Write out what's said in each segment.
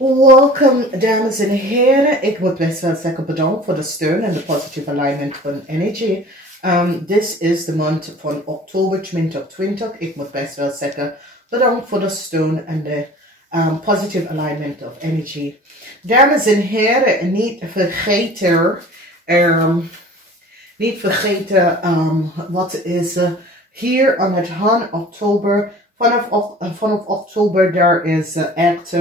Welkom dames en heren. Ik moet best wel zeggen bedankt voor de steun en de positive alignment van energy. This is the month van Oktober 2020. Ik moet best wel zeggen bedankt voor de steun en de positive alignment of energy. Dames en heren, niet vergeten wat is hier aan het hand oktober. Vanaf oktober there is echt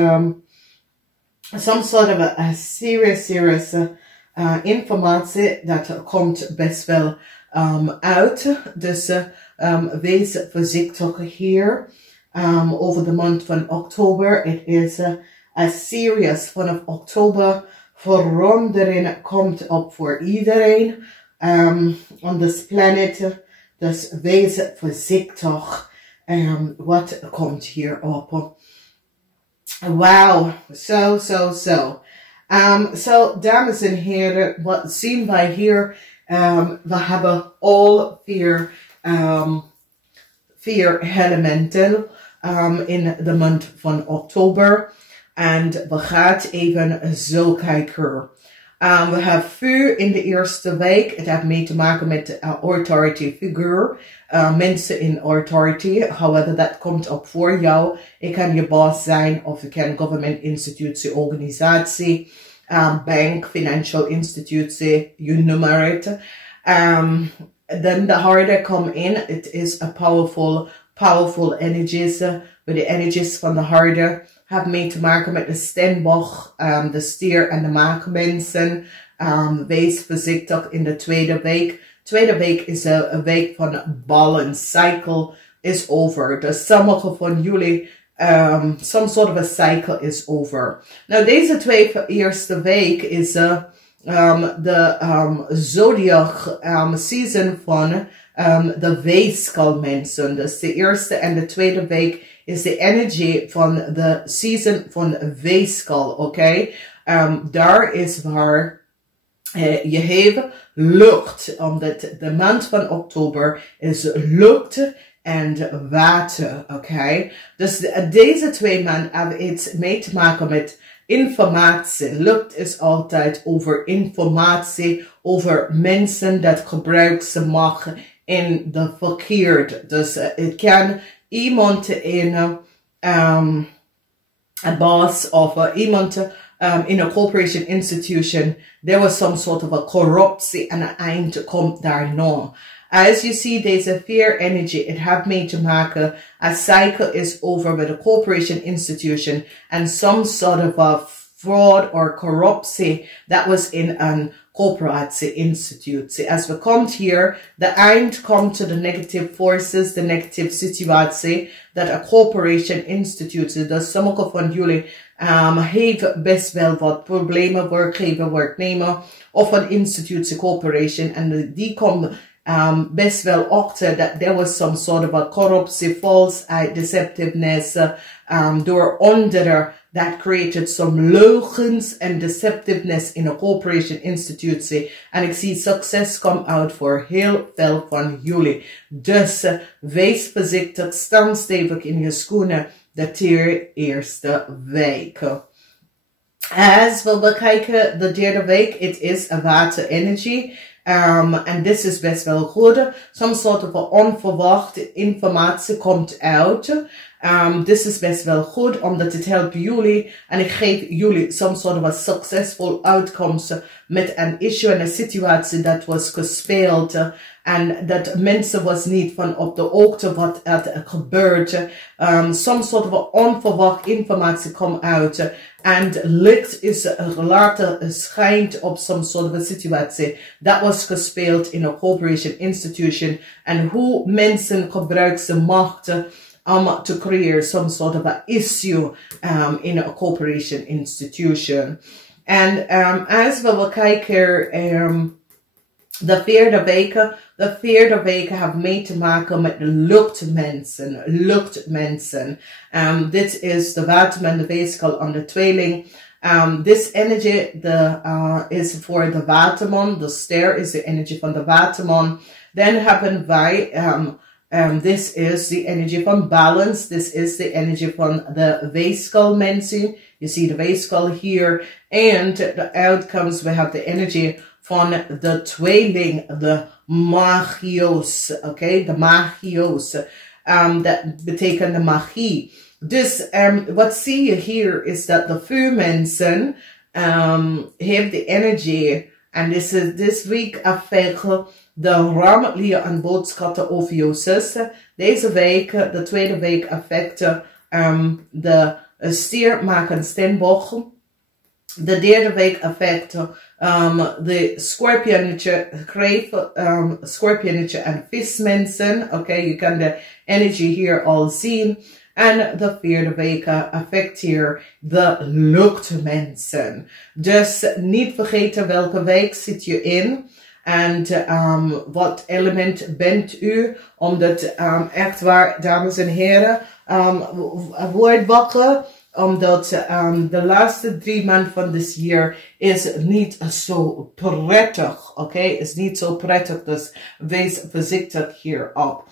some sort of a serious informatie dat komt best wel uit. Dus wees voorzichtig hier over de maand van oktober. Het is a serious vanaf oktober. Verandering komt op voor iedereen on this planet. Dus wees voorzichtig wat komt hier op. Wow, so, dames en heren, wat zien wij hier? We hebben al vier elementen in de maand van oktober. En we gaan even zo kijken. We hebben vuur in de eerste week. Het heeft mee te maken met authority figuur. Mensen in authority. However, dat komt op voor jou. Het kan je baas zijn of het kan government institutie, organisatie, bank, financial institutie, you name it. Then the harder come in. It is a powerful energies. But the energies van de harder have mee te maken met de steenbok, de stier en de maagmensen. Wees voorzichtig in de tweede week. Tweede week is een week van balance. Cycle is over. Dus sommige van jullie, some sort of a cycle is over. Nou, deze eerste week is de zodiac season van de weeskalmensen. Dus de eerste en de tweede week is de energie van de season van weeskal, oké? Daar is waar je hebt lucht, omdat de maand van oktober is lucht en water, oké? Dus deze twee maanden hebben iets mee te maken met informatie. Lucht is altijd over informatie, over mensen dat gebruik ze mag in de verkeerd. Dus het kan iemand in een boss of iemand in a corporation institution, there was some sort of a corruptie en een eind komt daarna. As you see, deze fear energy, it have mee te maken, a cycle is over with a corporation institution and some sort of a fraud or corruptie that was in an corporatie institute. As we come here, the eind komt to the negative forces, the negative situatie that a corporation institute. Dus sommige van jullie heeft best wel wat problemen, werkgever, werknemer of een institutie, corporation, en die komt best wel achter that there was some sort of a corruptie, false deceptiveness door anderen that created some leugens and deceptiveness in a corporation institutie. En ik zie succes come out voor heel veel van jullie. Dus wees voorzichtig, sta stevig in je schoenen de eerste week. As we bekijken de derde week, it is a water energy. And this is best wel goed. Some sort of onverwachte informatie komt uit. This is best wel goed, omdat het helpt jullie. En ik geef jullie some sort of a successful outcomes met een issue en een situatie dat was gespeeld. En dat mensen was niet van op de hoogte wat er gebeurt. Some sort of onverwachte informatie komt uit. En licht is later schijnt op some sort of a situatie dat was gespeeld in a corporation institution. En hoe mensen gebruiken ze macht to create some sort of a issue in a corporation institution. And as we kijken, de vierde weken hebben mee te maken met de luchtmensen. Dit is de waterman, de weeskal aan de tweeling. This energy is voor de waterman. De ster is de energie van de waterman. Dan hebben wij This is the energy van balance. This is the energy van de weegschaal mensen. You see the weegschaal here. And the outcomes, we have the energy van de tweeling, de magios. Okay, de magios. Dat betekent de magie. Dus wat zie je hier is dat de vuurmensen have the energy. And this week affect de rammelige en boodschappen over Jezus. Deze week, de tweede week, affecten de stier maken steenbok. De derde week affecten de scorpionetje en vismensen. Okay, je kan de energy hier al zien. En de vierde week affect hier de luchtmensen. Dus niet vergeten welke week zit je in. En wat element bent u. Omdat echt waar, dames en heren, word wakker. Omdat de laatste 3 maanden van dit jaar is niet zo prettig. Oké, is niet zo prettig. Dus wees voorzichtig hierop.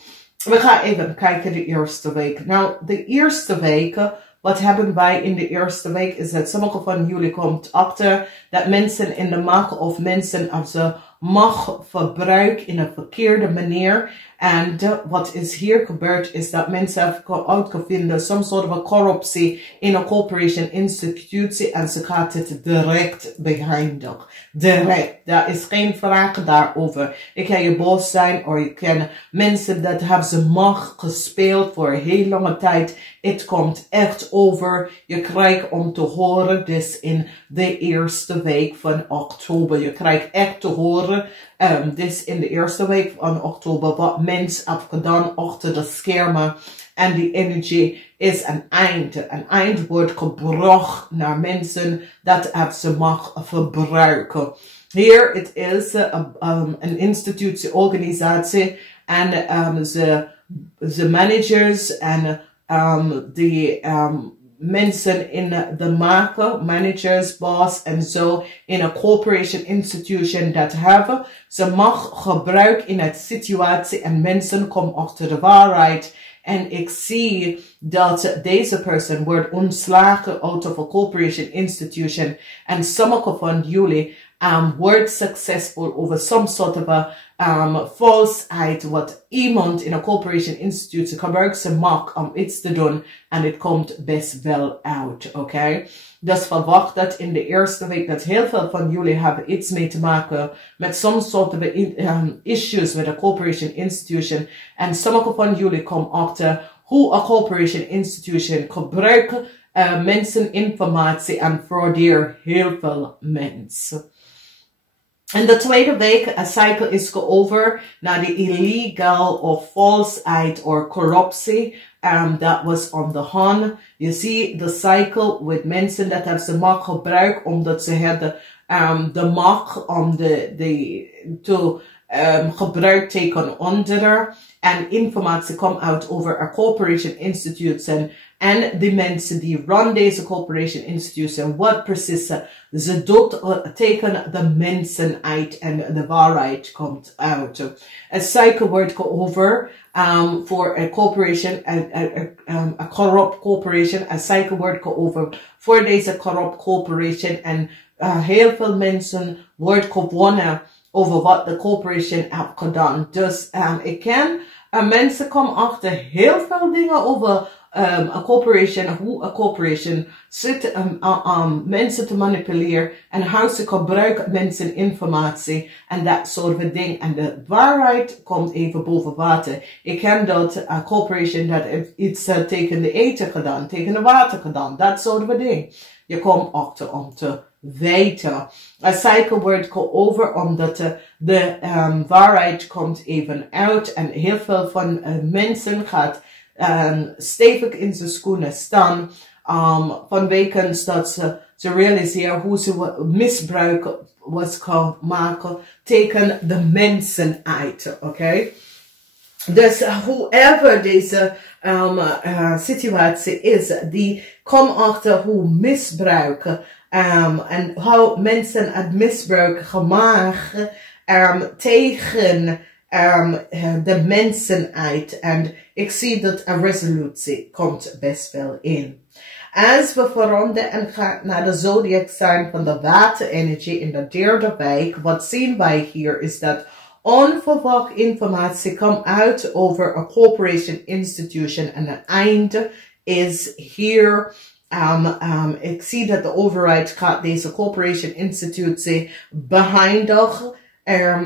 We gaan even kijken de eerste week. Nou, de eerste week, wat hebben wij in de eerste week, is dat sommige van jullie komt achter dat mensen in de macht of mensen als ze macht verbruiken in een verkeerde manier. En wat is hier gebeurd is dat mensen hebben uitgevonden some sort of corruptie in een corporation institutie en ze gaat het direct beëindigen. Direct. Daar is geen vraag daarover. Ik kan je boos zijn of je kan mensen dat hebben ze macht gespeeld voor een heel lange tijd. Het komt echt over. Je krijgt om te horen dus in de eerste week van oktober. Je krijgt echt te horen dus in de eerste week van oktober wat mensen hebben gedaan achter de schermen. En die energie is een eind. Een eind wordt gebracht naar mensen dat hebben ze mag verbruiken. Hier het is een institutie, organisatie en de managers en die mensen in de maken, managers, boss en zo in een corporation institution dat hebben. Ze mag gebruiken in het situatie en mensen komen achter de waarheid. En ik zie dat deze persoon wordt ontslagen out of a corporation institution. En sommige van jullie wordt succesvol over some sort of a falsheid wat iemand in een corporation institute gebruikt ze maakt om iets te doen en het komt best wel uit, oké? Dus verwacht dat in de eerste week dat heel veel van jullie hebben iets mee te maken met some sort of issues with a corporation institution en sommige van jullie komen achter hoe een corporation institution gebruiken mensen informatie en fraudeer heel veel mensen. En de tweede week, een cycle is over naar de illegal of falseheid of corruptie. Dat was on the hand. Je ziet de cycle met mensen dat hebben ze macht gebruikt omdat ze hadden de macht om te gebruik tegen anderen. En informatie komt uit over een corporation institution. En de mensen die run deze corporation institution, wat precies ze doet tegen de mensen uit en de waarheid komt uit. Een cycle wordt over voor een corporation, een corrupt corporation. Een cycle wordt over voor deze corrupt corporation. En heel veel mensen worden gewonnen over wat de corporation heeft gedaan. Dus ik ken mensen komen achter heel veel dingen over a corporation, hoe een corporation zit mensen te manipuleren en hoe ze gebruiken mensen informatie en dat soort van dingen. En de waarheid komt even boven water. Ik ken dat een corporation dat iets tegen de eten gedaan, tegen de water gedaan, dat soort van dingen. Je komt achter om te weten. Een cycle wordt over omdat de waarheid komt even uit en heel veel van mensen gaat stevig in zijn schoenen staan vanwege dat ze realiseren hoe ze misbruik was gemaakt tegen de mensen uit, oké? Dus whoever deze situatie is, die komt achter hoe misbruik en hoe mensen het misbruik gemaakt tegen de mensen uit. En ik zie dat een resolutie komt best wel in. Als we veranderen en gaan naar de zodiac sign van de waterenergie in de derde week, wat zien wij hier is dat onverwacht informatie komt uit over een corporation institution en een einde is hier. Ik zie dat de overheid gaat deze corporation institutie beëindigen.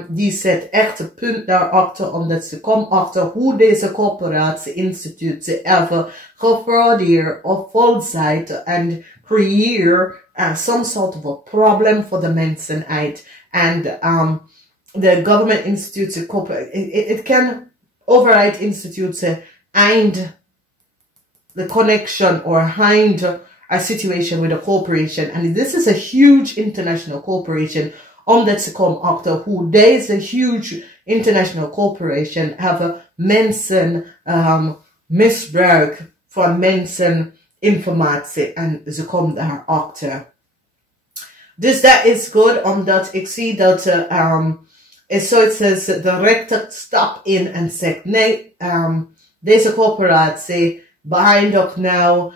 Die zet echt een punt daarachter, omdat ze komt achter hoe deze corporatie institutie even gefraudeerd of volzijde en creëer some sort of a problem voor de mensen uit. En de government institutie, het kan overheid institutie eind the connection or hind a situation with a corporation. And this is a huge international corporation. Omdat ze komen achter hoe deze huge international corporation hebben mensen misbruik van mensen informatie. En ze komen daar achter. Dus dat is goed, omdat ik zie dat zoiets als de rechter stapt in en zegt nee, deze corporatie beëindigt nou,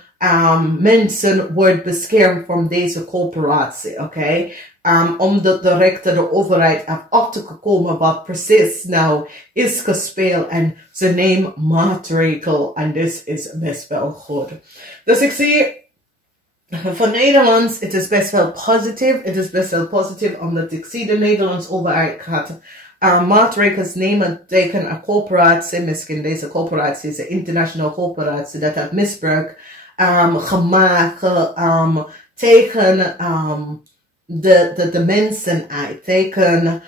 mensen worden beschermd van deze corporatie, oké? Omdat de rechter, de overheid, heeft achtergekomen wat precies nou is gespeeld en ze nemen maatregelen en dit is best wel goed. Dus ik zie voor Nederlands, het is best wel positief. Het is best wel positief omdat ik zie de Nederlandse overheid gaat maatregelen nemen tegen een corporatie, misschien deze corporatie is een internationale corporatie dat heeft misbruik gemaakt tegen de mensen uit, tegen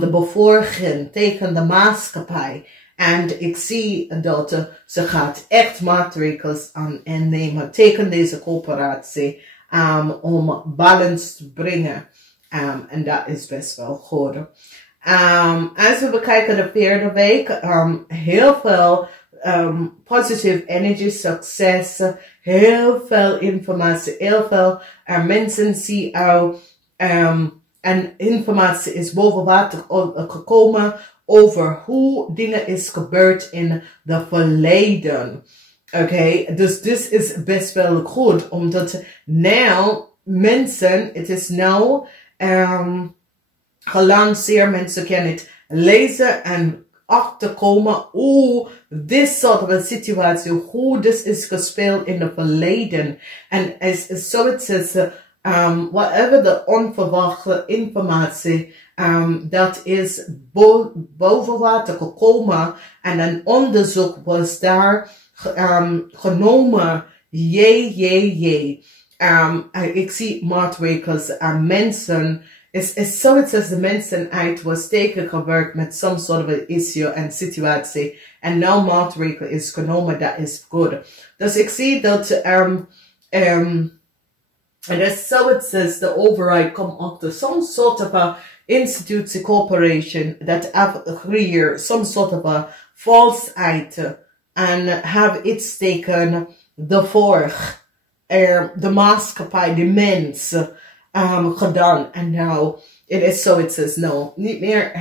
de bevolking, tegen de maatschappij. En ik zie dat ze gaat echt maatregelen nemen tegen deze corporatie om balans te brengen. En dat is best wel goed. Als we bekijken de vierde week, heel veel positive energy, succes, heel veel informatie, heel veel mensen zien ook en informatie is boven water gekomen over hoe dingen is gebeurd in het verleden. Oké, dus dit is best wel goed, omdat nou mensen, het is nou gelanceerd, mensen kunnen het lezen en achterkomen hoe dit soort van situatie, hoe dit is gespeeld in het verleden. En zoiets is, whatever de onverwachte informatie, dat is boven water gekomen en een onderzoek was daar genomen. Ik zie maatregelen aan mensen. Is zoiets als de mensen uit was tegengewerkt met some sort of an issue en situatie. En nou maatregelen is genomen, dat is goed. Dus ik zie dat en dat is zoiets als de overheid komt achter some sort of a institutie corporation that have creëerd some sort of a falseheid en have iets tegen de volk, de maatschappij, de mens gedaan. En nou, het is zoiets als nou, niet meer,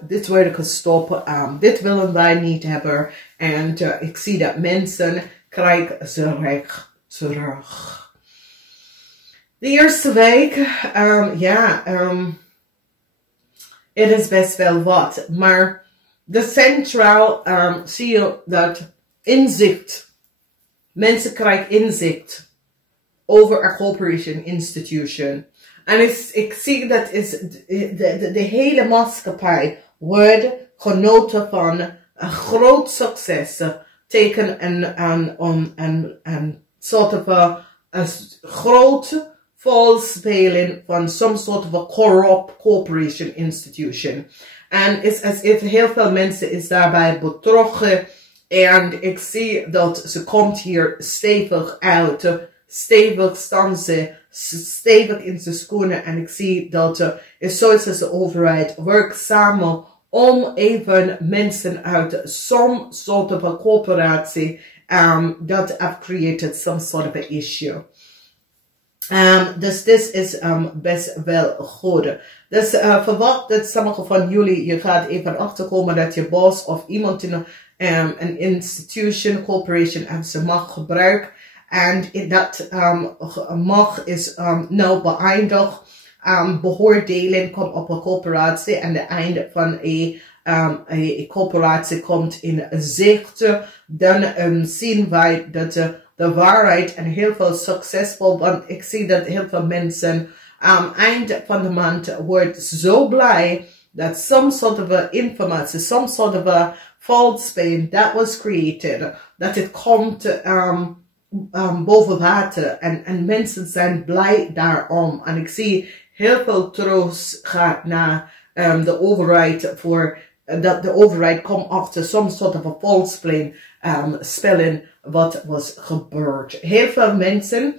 dit wordt gestopt, dit willen wij niet hebben. En ik zie dat mensen krijgen ze recht terug. De eerste week, het is best wel wat, maar de centraal zie je dat inzicht, mensen krijgen inzicht over een corporation institution. En ik zie dat is de hele maatschappij wordt genoten van een groot succes tegen een soort of een groot volspeling van some sort of a corrupt corporation institution. En it's as if heel veel mensen is daarbij betrokken. En ik zie dat ze komt hier stevig uit. Stevig staan ze, stevig in zijn schoenen. En ik zie dat is zoals de overheid werkt samen om even mensen uit some sort of a corporatie that have created some sort of an issue. Dus dit is best wel goed. Dus verwacht dat sommige van jullie, je gaat even achterkomen dat je boss of iemand in een institution, corporation en ze mag gebruiken. En dat mag is nou beëindigd. Beoordeling komt op een corporatie en het einde van een corporatie komt in zicht. Dan zien wij dat de waarheid en heel veel succesvol, want ik zie dat heel veel mensen aan het einde van de maand wordt zo blij dat some sort of informatie, some sort of false pain that was created, dat het komt boven water en mensen zijn blij daarom. En ik zie heel veel troost gaat naar de overheid voor dat de overheid komt achter some sort of a false claim spelling wat was gebeurd. Heel veel mensen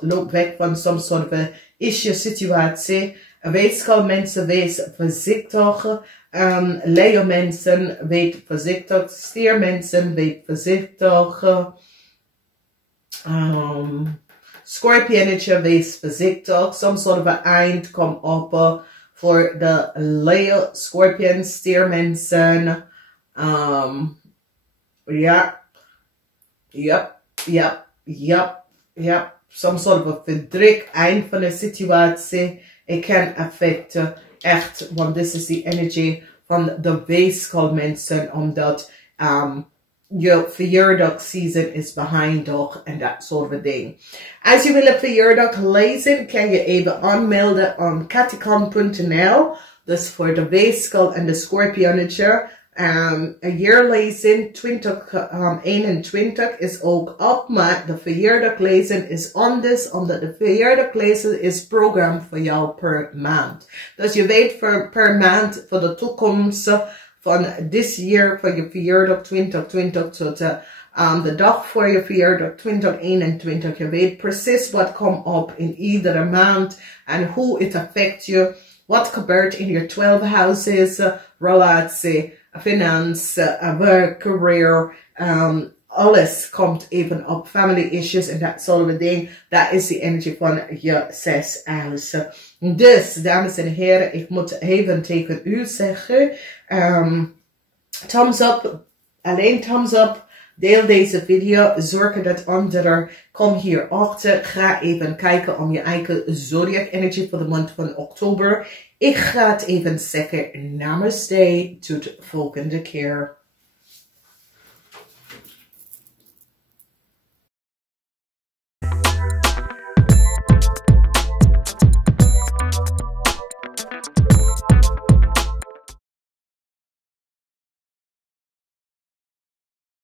loop weg van some sort of a issue situatie. Weegschaal-mensen, wees voorzichtig. Leo-mensen, wees voorzichtig. Stier-mensen, wees voorzichtig. Scorpionnetje, wees voorzichtig. Some sort of a eind komt op voor de Leo, Scorpion, Stiermensen. Some sort of a verdriet, eind van de situatie. Ik kan affecten, echt, want this is the energy van de weegschaal-mensen, omdat je verjaardagseason is behind toch en dat soort of ding. Als je wil een verjaardag lezen, kan je even aanmelden op katikon.nl. Dus voor de weegschaal en de scorpionnetje. Een jaarlezing 2021 is ook op, maar de verjaardaglezen is anders, omdat de verjaardaglezen is programma voor jou per maand. Dus je weet per maand voor de toekomst van dit jaar voor je verjaardag 2020 tot de dag voor je verjaardag 2021. Je weet precies wat komt op in iedere maand en hoe het affect je. Wat gebeurt in je 12 houses, relatie, finance, work, career, alles komt even op. Family issues en dat soort of ding. Dat is de energie van je 6 huizen. Dus, dames en heren, ik moet even tegen u zeggen. Thumbs up. Alleen thumbs up. Deel deze video. Zorg dat anderen. Kom hierachter. Ga even kijken om je eigen zodiac energie voor de maand van oktober. Ik ga het even zeggen. Namaste. Tot de volgende keer.